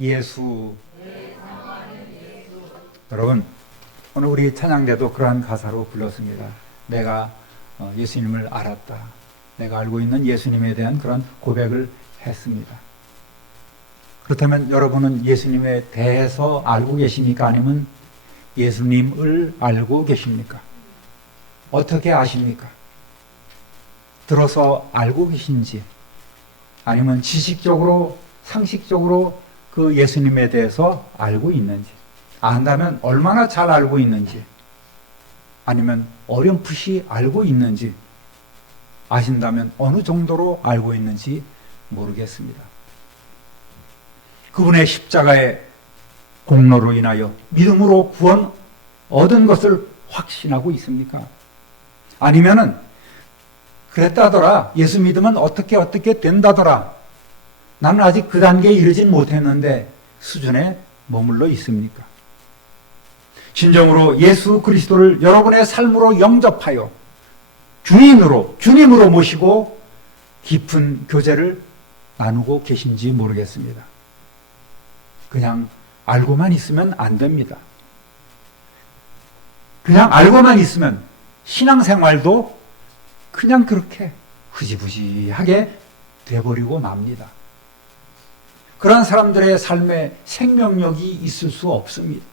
예수. 여러분, 오늘 우리 찬양대도 그러한 가사로 불렀습니다. 내가 예수님을 알았다. 내가 알고 있는 예수님에 대한 그런 고백을 했습니다. 그렇다면 여러분은 예수님에 대해서 알고 계십니까? 아니면 예수님을 알고 계십니까? 어떻게 아십니까? 들어서 알고 계신지, 아니면 지식적으로, 상식적으로 그 예수님에 대해서 알고 있는지, 안다면 얼마나 잘 알고 있는지, 아니면 어렴풋이 알고 있는지, 아신다면 어느 정도로 알고 있는지 모르겠습니다. 그분의 십자가의 공로로 인하여 믿음으로 구원 얻은 것을 확신하고 있습니까? 아니면은 그랬다더라, 예수 믿으면 어떻게 된다더라, 나는 아직 그 단계에 이르진 못했는데 수준에 머물러 있습니까? 진정으로 예수 그리스도를 여러분의 삶으로 영접하여 주님으로 모시고 깊은 교제를 나누고 계신지 모르겠습니다. 그냥 알고만 있으면 안 됩니다. 그냥 알고만 있으면 신앙생활도 그냥 그렇게 흐지부지하게 돼버리고 맙니다. 그런 사람들의 삶에 생명력이 있을 수 없습니다.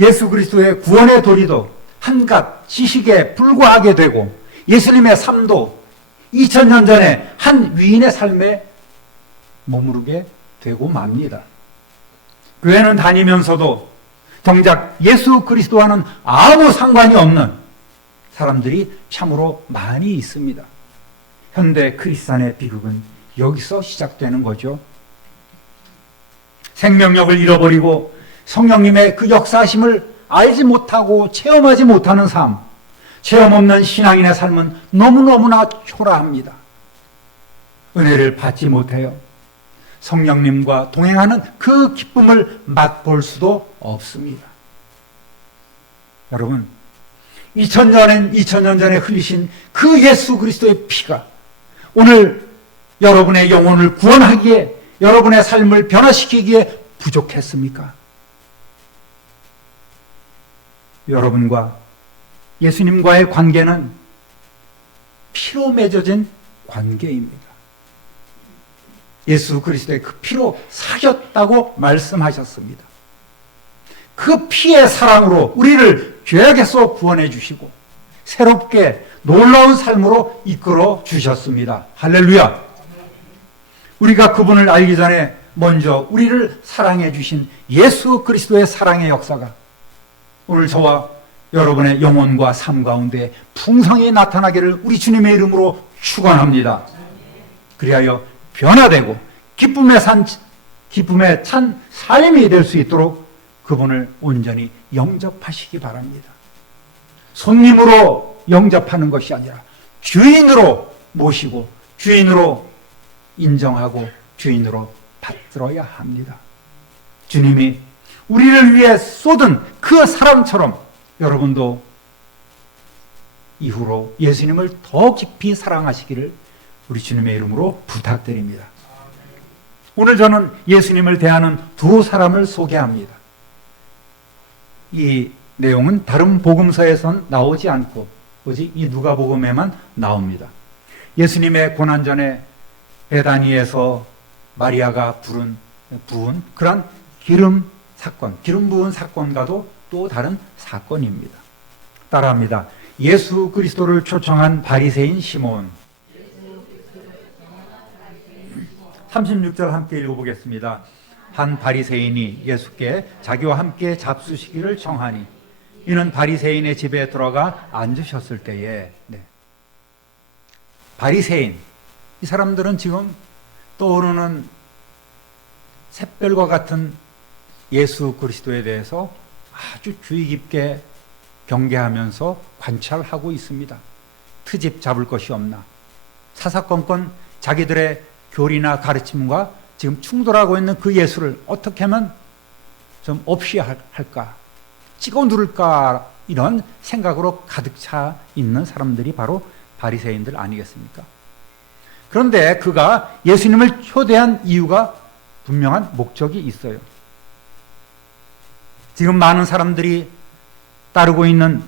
예수 그리스도의 구원의 도리도 한갓 지식에 불과하게 되고, 예수님의 삶도 2000년 전에 한 위인의 삶에 머무르게 되고 맙니다. 교회는 다니면서도 정작 예수 그리스도와는 아무 상관이 없는 사람들이 참으로 많이 있습니다. 현대 크리스찬의 비극은 여기서 시작되는 거죠. 생명력을 잃어버리고 성령님의 그 역사하심을 알지 못하고 체험하지 못하는 삶, 체험 없는 신앙인의 삶은 너무너무나 초라합니다. 은혜를 받지 못해요. 성령님과 동행하는 그 기쁨을 맛볼 수도 없습니다. 여러분, 2000년 전에 흘리신 그 예수 그리스도의 피가 오늘 여러분의 영혼을 구원하기에, 여러분의 삶을 변화시키기에 부족했습니까? 여러분과 예수님과의 관계는 피로 맺어진 관계입니다. 예수 그리스도의 그 피로 사셨다고 말씀하셨습니다. 그 피의 사랑으로 우리를 죄악에서 구원해 주시고 새롭게 놀라운 삶으로 이끌어 주셨습니다. 할렐루야! 우리가 그분을 알기 전에 먼저 우리를 사랑해 주신 예수 그리스도의 사랑의 역사가 오늘 저와 여러분의 영혼과 삶 가운데 풍성히 나타나기를 우리 주님의 이름으로 축원합니다. 그리하여 변화되고 기쁨에 찬 삶이 될 수 있도록 그분을 온전히 영접하시기 바랍니다. 손님으로 영접하는 것이 아니라 주인으로 모시고 주인으로 인정하고 주인으로 받들어야 합니다. 주님이 우리를 위해 쏟은 그 사랑처럼 여러분도 이후로 예수님을 더 깊이 사랑하시기를 우리 주님의 이름으로 부탁드립니다. 오늘 저는 예수님을 대하는 두 사람을 소개합니다. 이 내용은 다른 복음서에선 나오지 않고 오직 이 누가복음에만 나옵니다. 예수님의 고난 전에 베다니에서 마리아가 부은 그런 기름 부은 사건과도 또 다른 사건입니다. 따라합니다. 예수 그리스도를 초청한 바리새인 시몬. 36절 함께 읽어보겠습니다. 한 바리새인이 예수께 자기와 함께 잡수시기를 청하니 이는 바리새인의 집에 들어가 앉으셨을 때에, 바리새인, 이 사람들은 지금 떠오르는 샛별과 같은 예수 그리스도에 대해서 아주 주의 깊게 경계하면서 관찰하고 있습니다. 트집 잡을 것이 없나, 사사건건 자기들의 교리나 가르침과 지금 충돌하고 있는 그 예수를 어떻게 하면 좀 없이 할까, 찍어 누를까, 이런 생각으로 가득 차 있는 사람들이 바로 바리새인들 아니겠습니까? 그런데 그가 예수님을 초대한 이유가 분명한 목적이 있어요. 지금 많은 사람들이 따르고 있는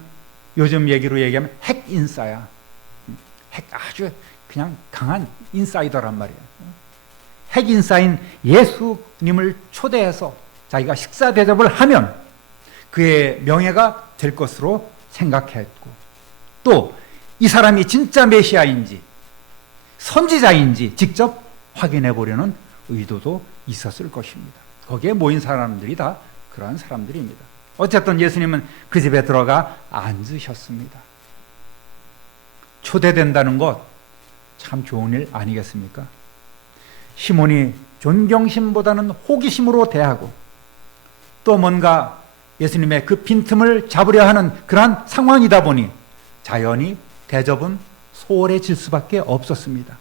요즘 얘기로 얘기하면 핵 인싸야. 핵 아주 그냥 강한 인사이더란 말이에요. 핵 인싸인 예수님을 초대해서 자기가 식사 대접을 하면 그의 명예가 될 것으로 생각했고, 또 이 사람이 진짜 메시아인지 선지자인지 직접 확인해 보려는 의도도 있었을 것입니다. 거기에 모인 사람들이 다 그러한 사람들입니다. 어쨌든 예수님은 그 집에 들어가 앉으셨습니다. 초대된다는 것 참 좋은 일 아니겠습니까? 시몬이 존경심보다는 호기심으로 대하고 또 뭔가 예수님의 그 빈틈을 잡으려 하는 그러한 상황이다 보니 자연히 대접은 소홀해질 수밖에 없었습니다.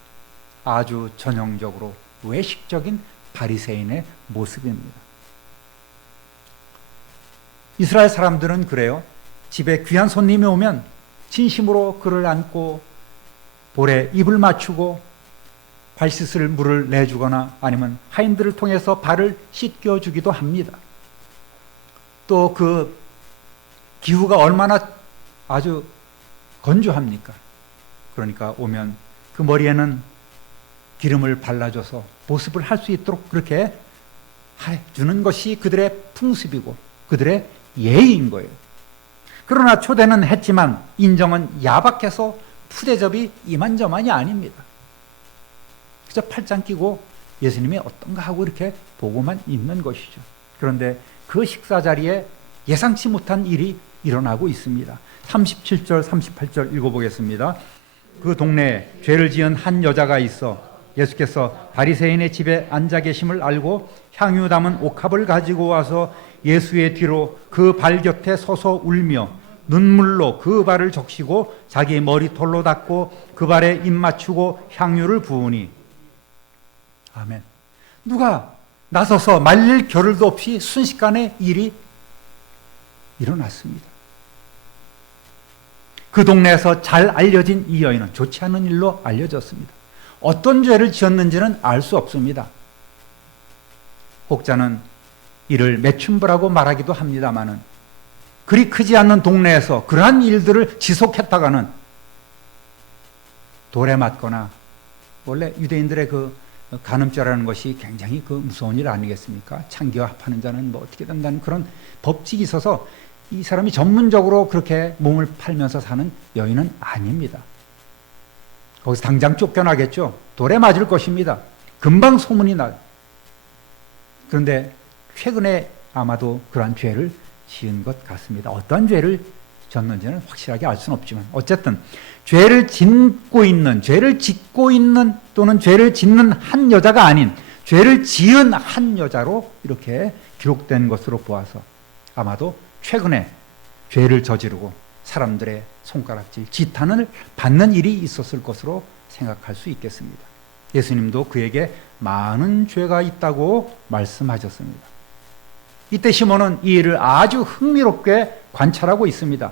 아주 전형적으로 외식적인 바리새인의 모습입니다. 이스라엘 사람들은 그래요. 집에 귀한 손님이 오면 진심으로 그를 안고 볼에 입을 맞추고 발 씻을 물을 내주거나 아니면 하인들을 통해서 발을 씻겨주기도 합니다. 또 그 기후가 얼마나 아주 건조합니까? 그러니까 오면 그 머리에는 기름을 발라줘서 보습을 할 수 있도록 그렇게 해주는 것이 그들의 풍습이고 그들의 예의인 거예요. 그러나 초대는 했지만 인정은 야박해서 푸대접이 이만저만이 아닙니다. 그저 팔짱 끼고 예수님이 어떤가 하고 이렇게 보고만 있는 것이죠. 그런데 그 식사 자리에 예상치 못한 일이 일어나고 있습니다. 37절, 38절 읽어보겠습니다. 그 동네에 죄를 지은 한 여자가 있어 예수께서 바리새인의 집에 앉아 계심을 알고 향유 담은 옥합을 가지고 와서 예수의 뒤로 그 발 곁에 서서 울며 눈물로 그 발을 적시고 자기 머리털로 닦고 그 발에 입 맞추고 향유를 부으니. 아멘. 누가 나서서 말릴 겨를도 없이 순식간에 일이 일어났습니다. 그 동네에서 잘 알려진 이 여인은 좋지 않은 일로 알려졌습니다. 어떤 죄를 지었는지는 알 수 없습니다. 혹자는 이를 매춘부라고 말하기도 합니다마는 그리 크지 않는 동네에서 그러한 일들을 지속했다가는 돌에 맞거나, 원래 유대인들의 그 간음죄라는 것이 굉장히 그 무서운 일 아니겠습니까? 창기와 합하는 자는 뭐 어떻게 된다는 그런 법칙이 있어서 이 사람이 전문적으로 그렇게 몸을 팔면서 사는 여인은 아닙니다. 거기서 당장 쫓겨나겠죠. 돌에 맞을 것입니다. 금방 소문이 나요. 그런데 최근에 아마도 그러한 죄를 지은 것 같습니다. 어떤 죄를 졌는지는 확실하게 알 수는 없지만 어쨌든 죄를 짓고 있는 또는 죄를 짓는 한 여자가 아닌 죄를 지은 한 여자로 이렇게 기록된 것으로 보아서 아마도 최근에 죄를 저지르고 사람들의 손가락질, 지탄을 받는 일이 있었을 것으로 생각할 수 있겠습니다. 예수님도 그에게 많은 죄가 있다고 말씀하셨습니다. 이때 시몬은 이 일을 아주 흥미롭게 관찰하고 있습니다.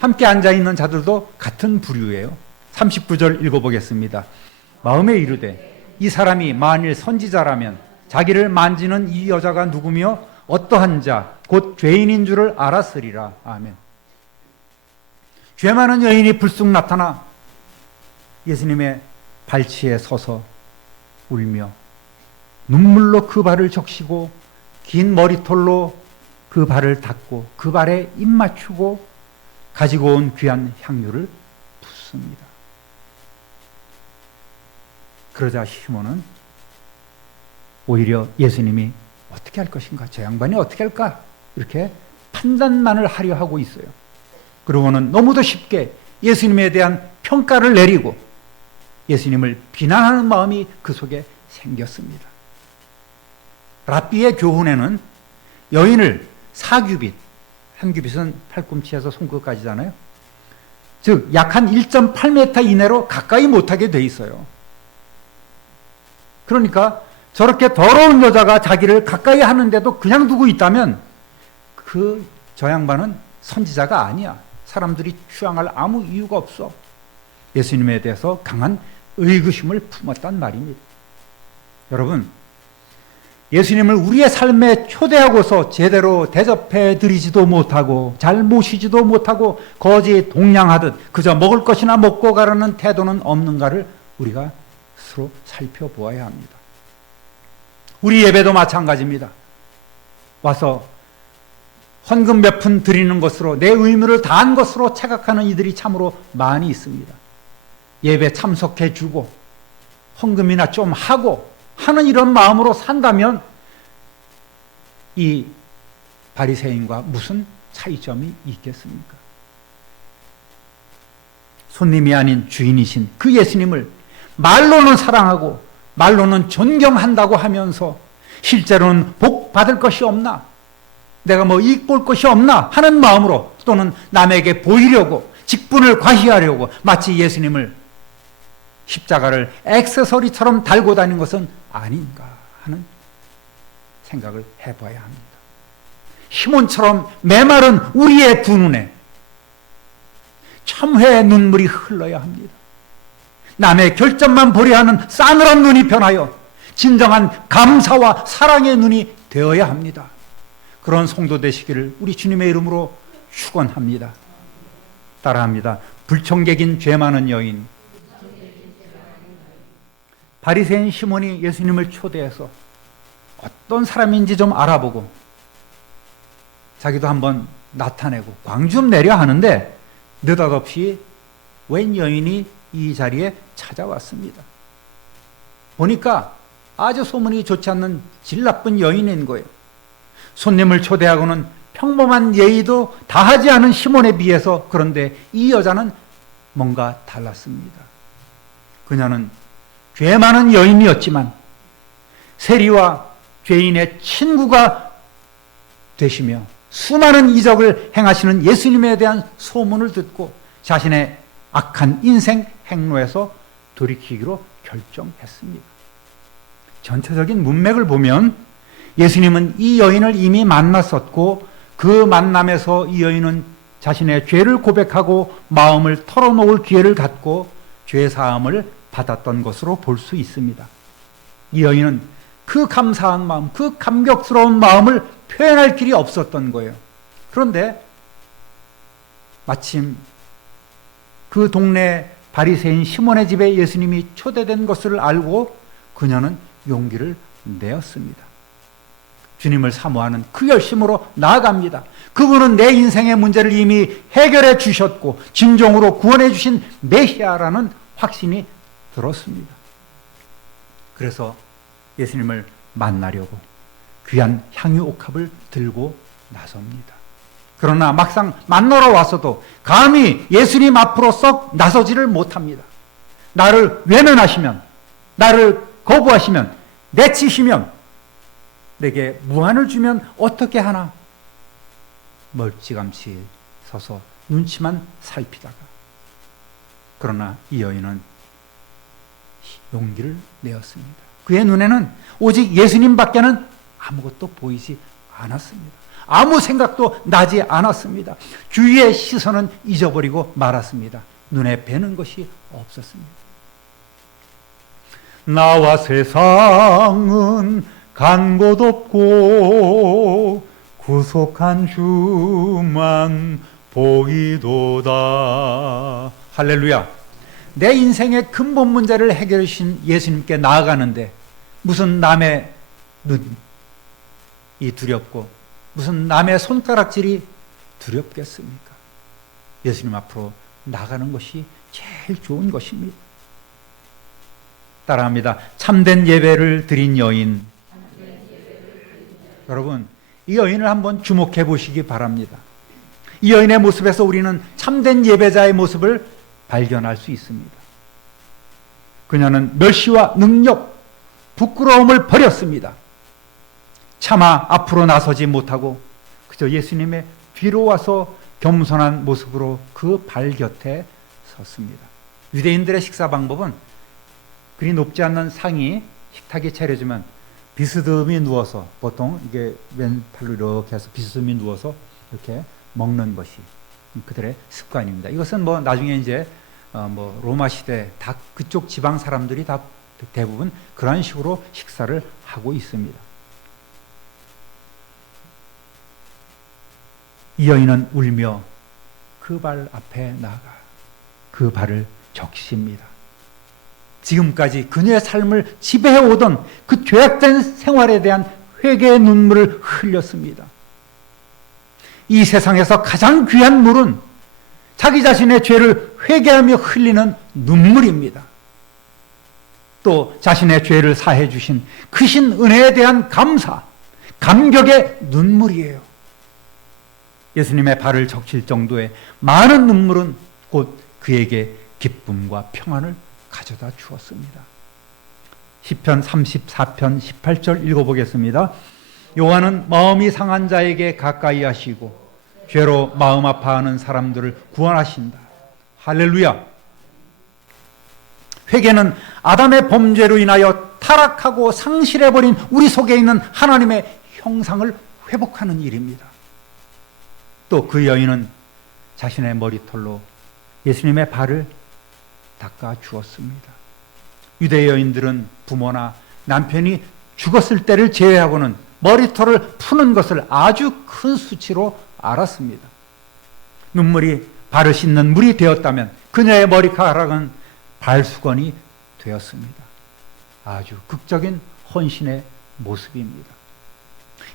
함께 앉아있는 자들도 같은 부류예요. 39절 읽어보겠습니다. 마음에 이르되 이 사람이 만일 선지자라면 자기를 만지는 이 여자가 누구며 어떠한 자 곧 죄인인 줄을 알았으리라. 아멘. 죄 많은 여인이 불쑥 나타나 예수님의 발치에 서서 울며 눈물로 그 발을 적시고 긴 머리털로 그 발을 닦고 그 발에 입 맞추고 가지고 온 귀한 향유를 붓습니다. 그러자 시몬은 오히려 예수님이 어떻게 할 것인가, 저 양반이 어떻게 할까 이렇게 판단만을 하려 하고 있어요. 그러고는 너무도 쉽게 예수님에 대한 평가를 내리고 예수님을 비난하는 마음이 그 속에 생겼습니다. 랍비의 교훈에는 여인을 4규빗, 한 규빗은 팔꿈치에서 손끝까지잖아요. 즉 약 한 1.8m 이내로 가까이 못하게 돼 있어요. 그러니까 저렇게 더러운 여자가 자기를 가까이 하는데도 그냥 두고 있다면 저 양반은 선지자가 아니야. 사람들이 추앙할 아무 이유가 없어. 예수님에 대해서 강한 의구심을 품었단 말입니다. 여러분, 예수님을 우리의 삶에 초대하고서 제대로 대접해 드리지도 못하고 잘 모시지도 못하고 거지 동냥하듯 그저 먹을 것이나 먹고 가라는 태도는 없는가를 우리가 스스로 살펴보아야 합니다. 우리 예배도 마찬가지입니다. 와서 헌금 몇 푼 드리는 것으로 내 의무를 다한 것으로 착각하는 이들이 참으로 많이 있습니다. 예배 참석해 주고 헌금이나 좀 하고 하는 이런 마음으로 산다면 이 바리새인과 무슨 차이점이 있겠습니까? 손님이 아닌 주인이신 그 예수님을 말로는 사랑하고 말로는 존경한다고 하면서 실제로는 복 받을 것이 없나? 내가 뭐 이익 볼 것이 없나? 하는 마음으로 또는 남에게 보이려고 직분을 과시하려고 마치 예수님을 십자가를 액세서리처럼 달고 다니는 것은 아닌가 하는 생각을 해봐야 합니다. 시몬처럼 메마른 우리의 두 눈에 참회의 눈물이 흘러야 합니다. 남의 결점만 보려 하는 싸늘한 눈이 변하여 진정한 감사와 사랑의 눈이 되어야 합니다. 그런 성도 되시기를 우리 주님의 이름으로 축원합니다. 따라합니다. 불청객인 죄 많은 여인. 바리새인 시몬이 예수님을 초대해서 어떤 사람인지 좀 알아보고 자기도 한번 나타내고 광 좀 내려 하는데 느닷없이 웬 여인이 이 자리에 찾아왔습니다. 보니까 아주 소문이 좋지 않는 질 나쁜 여인인 거예요. 손님을 초대하고는 평범한 예의도 다하지 않은 시몬에 비해서 그런데 이 여자는 뭔가 달랐습니다. 그녀는 죄 많은 여인이었지만 세리와 죄인의 친구가 되시며 수많은 이적을 행하시는 예수님에 대한 소문을 듣고 자신의 악한 인생 행로에서 돌이키기로 결정했습니다. 전체적인 문맥을 보면 예수님은 이 여인을 이미 만났었고 그 만남에서 이 여인은 자신의 죄를 고백하고 마음을 털어놓을 기회를 갖고 죄 사함을 받았던 것으로 볼 수 있습니다. 이 여인은 그 감사한 마음, 그 감격스러운 마음을 표현할 길이 없었던 거예요. 그런데 마침 그 동네 바리새인 시몬의 집에 예수님이 초대된 것을 알고 그녀는 용기를 내었습니다. 주님을 사모하는 그 열심으로 나아갑니다. 그분은 내 인생의 문제를 이미 해결해 주셨고 진정으로 구원해 주신 메시아라는 확신이 들었습니다. 그래서 예수님을 만나려고 귀한 향유 옥합을 들고 나섭니다. 그러나 막상 만나러 와서도 감히 예수님 앞으로 썩 나서지를 못합니다. 나를 외면하시면, 나를 거부하시면, 내치시면, 내게 무한을 주면 어떻게 하나? 멀찌감치 서서 눈치만 살피다가 그러나 이 여인은 용기를 내었습니다. 그의 눈에는 오직 예수님밖에는 아무것도 보이지 않았습니다. 아무 생각도 나지 않았습니다. 주위의 시선은 잊어버리고 말았습니다. 눈에 뵈는 것이 없었습니다. 나와 세상은 간 곳 없고 구속한 주만 보이도다. 할렐루야. 내 인생의 근본 문제를 해결해 주신 예수님께 나아가는데 무슨 남의 눈이 두렵고 무슨 남의 손가락질이 두렵겠습니까? 예수님 앞으로 나가는 것이 제일 좋은 것입니다. 따라합니다. 참된 예배를 드린 여인. 여러분, 이 여인을 한번 주목해 보시기 바랍니다. 이 여인의 모습에서 우리는 참된 예배자의 모습을 발견할 수 있습니다. 그녀는 멸시와 능력, 부끄러움을 버렸습니다. 차마 앞으로 나서지 못하고 그저 예수님의 뒤로 와서 겸손한 모습으로 그 발 곁에 섰습니다. 유대인들의 식사 방법은 그리 높지 않는 상이 식탁에 차려지면 비스듬히 누워서 보통 이게 왼팔로 이렇게 해서 비스듬히 누워서 이렇게 먹는 것이 그들의 습관입니다. 이것은 뭐 나중에 이제 뭐 로마 시대 다 그쪽 지방 사람들이 다 대부분 그런 식으로 식사를 하고 있습니다. 이 여인은 울며 그 발 앞에 나가 그 발을 적십니다. 지금까지 그녀의 삶을 지배해오던 그 죄악된 생활에 대한 회개의 눈물을 흘렸습니다. 이 세상에서 가장 귀한 물은 자기 자신의 죄를 회개하며 흘리는 눈물입니다. 또 자신의 죄를 사해 주신 크신 은혜에 대한 감사, 감격의 눈물이에요. 예수님의 발을 적실 정도의 많은 눈물은 곧 그에게 기쁨과 평안을 가져다 주었습니다. 시편 34편 18절 읽어보겠습니다. 여호와는 마음이 상한 자에게 가까이 하시고 죄로 마음 아파하는 사람들을 구원하신다. 할렐루야. 회개는 아담의 범죄로 인하여 타락하고 상실해버린 우리 속에 있는 하나님의 형상을 회복하는 일입니다. 또 그 여인은 자신의 머리털로 예수님의 발을 닦아 주었습니다. 유대 여인들은 부모나 남편이 죽었을 때를 제외하고는 머리털을 푸는 것을 아주 큰 수치로 알았습니다. 눈물이 발을 씻는 물이 되었다면 그녀의 머리카락은 발수건이 되었습니다. 아주 극적인 헌신의 모습입니다.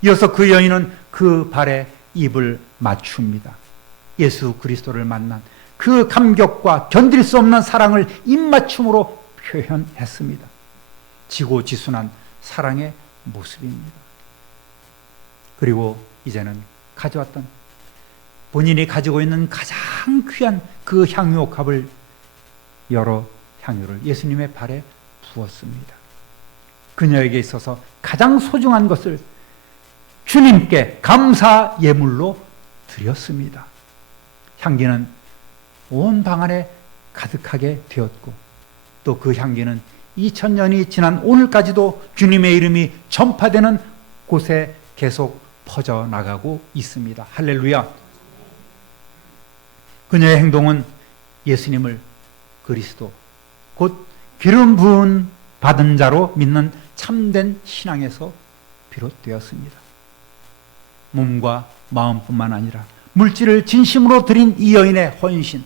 이어서 그 여인은 그 발에 입을 맞춥니다. 예수 그리스도를 만난 그 감격과 견딜 수 없는 사랑을 입맞춤으로 표현했습니다. 지고지순한 사랑의 모습입니다. 그리고 이제는 가져왔던 본인이 가지고 있는 가장 귀한 그 향유옥합을 열어 향유를 예수님의 발에 부었습니다. 그녀에게 있어서 가장 소중한 것을 주님께 감사 예물로 드렸습니다. 향기는 온 방 안에 가득하게 되었고 또 그 향기는 2000년이 지난 오늘까지도 주님의 이름이 전파되는 곳에 계속 퍼져나가고 있습니다. 할렐루야. 그녀의 행동은 예수님을 그리스도 곧 기름 부은 받은 자로 믿는 참된 신앙에서 비롯되었습니다. 몸과 마음뿐만 아니라 물질을 진심으로 드린 이 여인의 헌신,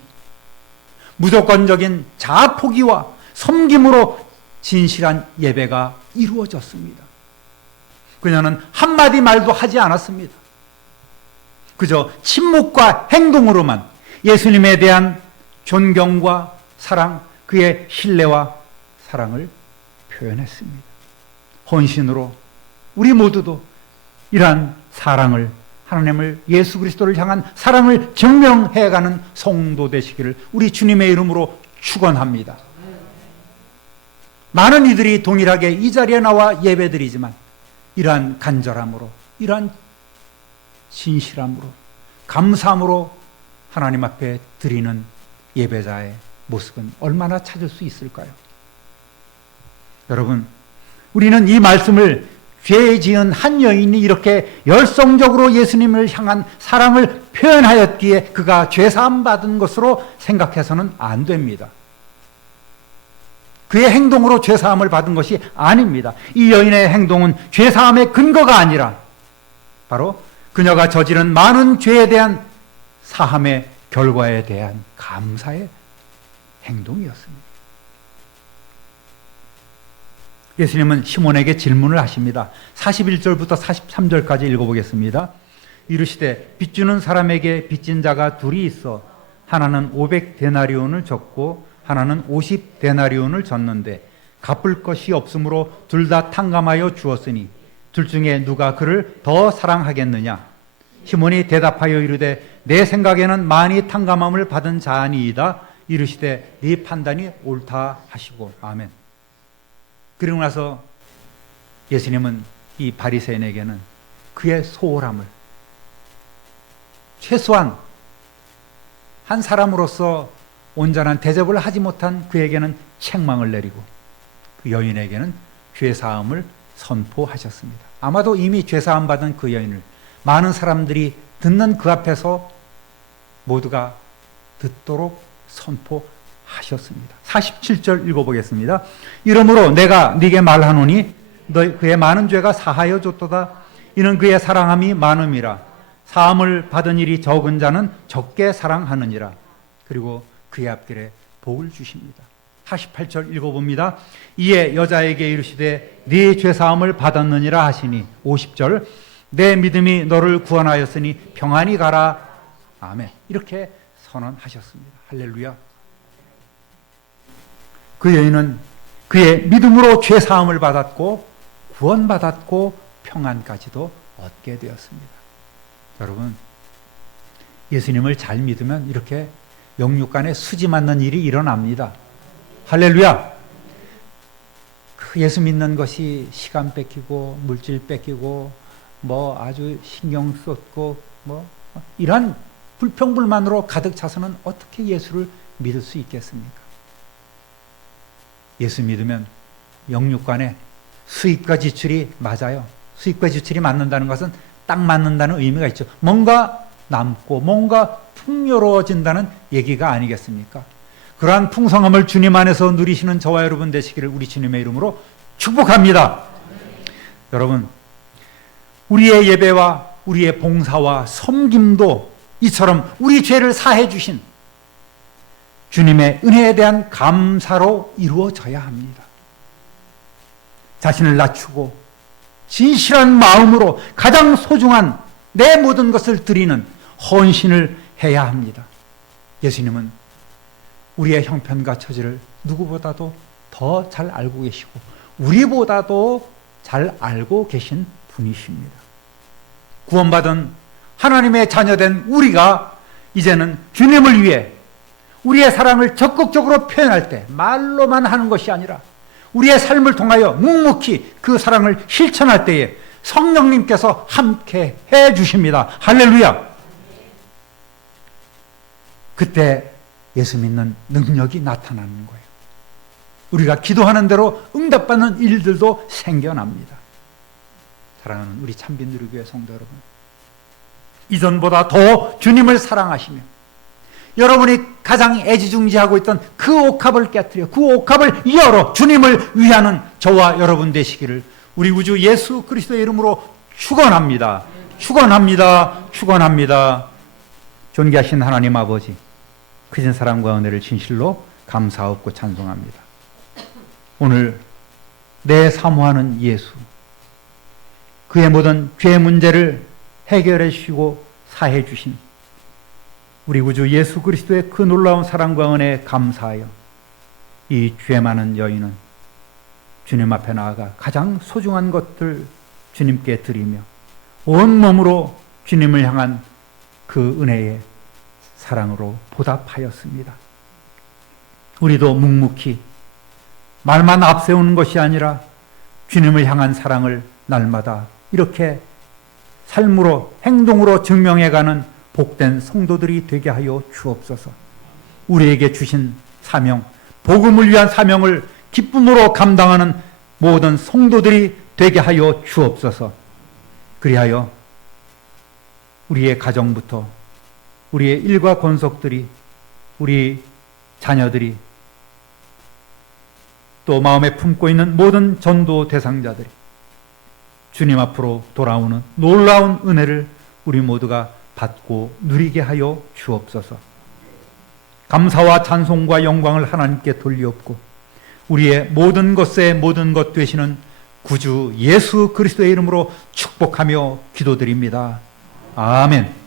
무조건적인 자아 포기와 섬김으로 진실한 예배가 이루어졌습니다. 그녀는 한마디 말도 하지 않았습니다. 그저 침묵과 행동으로만 예수님에 대한 존경과 사랑, 그의 신뢰와 사랑을 표현했습니다. 헌신으로 우리 모두도 이러한 사랑을, 하나님을, 예수 그리스도를 향한 사랑을 증명해가는 성도 되시기를 우리 주님의 이름으로 축원합니다. 많은 이들이 동일하게 이 자리에 나와 예배드리지만 이러한 간절함으로, 이러한 진실함으로, 감사함으로 하나님 앞에 드리는 예배자의 모습은 얼마나 찾을 수 있을까요? 여러분, 우리는 이 말씀을 죄 지은 한 여인이 이렇게 열성적으로 예수님을 향한 사랑을 표현하였기에 그가 죄사함 받은 것으로 생각해서는 안 됩니다. 그의 행동으로 죄사함을 받은 것이 아닙니다. 이 여인의 행동은 죄사함의 근거가 아니라 바로 그녀가 저지른 많은 죄에 대한 사함의 결과에 대한 감사의 행동이었습니다. 예수님은 시몬에게 질문을 하십니다. 41절부터 43절까지 읽어보겠습니다. 이르시되 빚주는 사람에게 빚진 자가 둘이 있어 하나는 500데나리온을 졌고 하나는 50데나리온을 졌는데 갚을 것이 없으므로 둘 다 탕감하여 주었으니 둘 중에 누가 그를 더 사랑하겠느냐? 시몬이 대답하여 이르되 내 생각에는 많이 탕감함을 받은 자니이다. 이르시되 네 판단이 옳다 하시고 아멘. 그리고 나서 예수님은 이 바리새인에게는 그의 소홀함을, 최소한 한 사람으로서 온전한 대접을 하지 못한 그에게는 책망을 내리고 그 여인에게는 죄사함을 선포하셨습니다. 아마도 이미 죄사함 받은 그 여인을 많은 사람들이 듣는 그 앞에서 모두가 듣도록 선포하셨습니다. 47절 읽어보겠습니다. 이러므로 내가 네게 말하노니 너 그의 많은 죄가 사하여 줬도다. 이는 그의 사랑함이 많음이라. 사함을 받은 일이 적은 자는 적게 사랑하느니라. 그리고 그의 앞길에 복을 주십니다. 48절 읽어봅니다. 이에 여자에게 이르시되 네 죄사함을 받았느니라 하시니 50절 내 믿음이 너를 구원하였으니 평안히 가라. 아멘. 이렇게 선언하셨습니다. 할렐루야. 그 여인은 그의 믿음으로 죄사함을 받았고 구원받았고 평안까지도 얻게 되었습니다. 여러분, 예수님을 잘 믿으면 이렇게 영육간에 수지 맞는 일이 일어납니다. 할렐루야. 그 예수 믿는 것이 시간 뺏기고 물질 뺏기고 뭐 아주 신경 썼고 뭐 이런 불평불만으로 가득 차서는 어떻게 예수를 믿을 수 있겠습니까? 예수 믿으면 영육간에 수입과 지출이 맞아요. 수입과 지출이 맞는다는 것은 딱 맞는다는 의미가 있죠. 뭔가 남고 뭔가 풍요로워진다는 얘기가 아니겠습니까? 그러한 풍성함을 주님 안에서 누리시는 저와 여러분 되시기를 우리 주님의 이름으로 축복합니다. 여러분, 우리의 예배와 우리의 봉사와 섬김도 이처럼 우리 죄를 사해 주신 주님의 은혜에 대한 감사로 이루어져야 합니다. 자신을 낮추고 진실한 마음으로 가장 소중한 내 모든 것을 드리는 헌신을 해야 합니다. 예수님은 우리의 형편과 처지를 누구보다도 더 잘 알고 계시고 우리보다도 잘 알고 계신 분이십니다. 구원받은 하나님의 자녀된 우리가 이제는 주님을 위해 우리의 사랑을 적극적으로 표현할 때 말로만 하는 것이 아니라 우리의 삶을 통하여 묵묵히 그 사랑을 실천할 때에 성령님께서 함께 해 주십니다. 할렐루야. 그때 예수 믿는 능력이 나타나는 거예요. 우리가 기도하는 대로 응답받는 일들도 생겨납니다. 사랑하는 우리 참빈누리교회 성도 여러분, 이전보다 더 주님을 사랑하시며 여러분이 가장 애지중지하고 있던 그 옥합을 깨트려 그 옥합을 열어 주님을 위하는 저와 여러분 되시기를 우리 구주 예수 그리스도의 이름으로 축원합니다. 축원합니다. 축원합니다. 존귀하신 하나님 아버지, 크신 사랑과 은혜를 진실로 감사하고 찬송합니다. 오늘 내 사모하는 예수, 그의 모든 죄 문제를 해결해 주시고 사해 주신 우리 구주 예수 그리스도의 그 놀라운 사랑과 은혜에 감사하여 이 죄 많은 여인은 주님 앞에 나아가 가장 소중한 것들 주님께 드리며 온몸으로 주님을 향한 그 은혜의 사랑으로 보답하였습니다. 우리도 묵묵히 말만 앞세우는 것이 아니라 주님을 향한 사랑을 날마다 이렇게 삶으로 행동으로 증명해가는 복된 성도들이 되게 하여 주옵소서. 우리에게 주신 사명, 복음을 위한 사명을 기쁨으로 감당하는 모든 성도들이 되게 하여 주옵소서. 그리하여 우리의 가정부터 우리의 일과 권속들이, 우리 자녀들이, 또 마음에 품고 있는 모든 전도 대상자들이 주님 앞으로 돌아오는 놀라운 은혜를 우리 모두가 받고 누리게 하여 주옵소서. 감사와 찬송과 영광을 하나님께 돌리옵고 우리의 모든 것의 모든 것 되시는 구주 예수 그리스도의 이름으로 축복하며 기도드립니다. 아멘.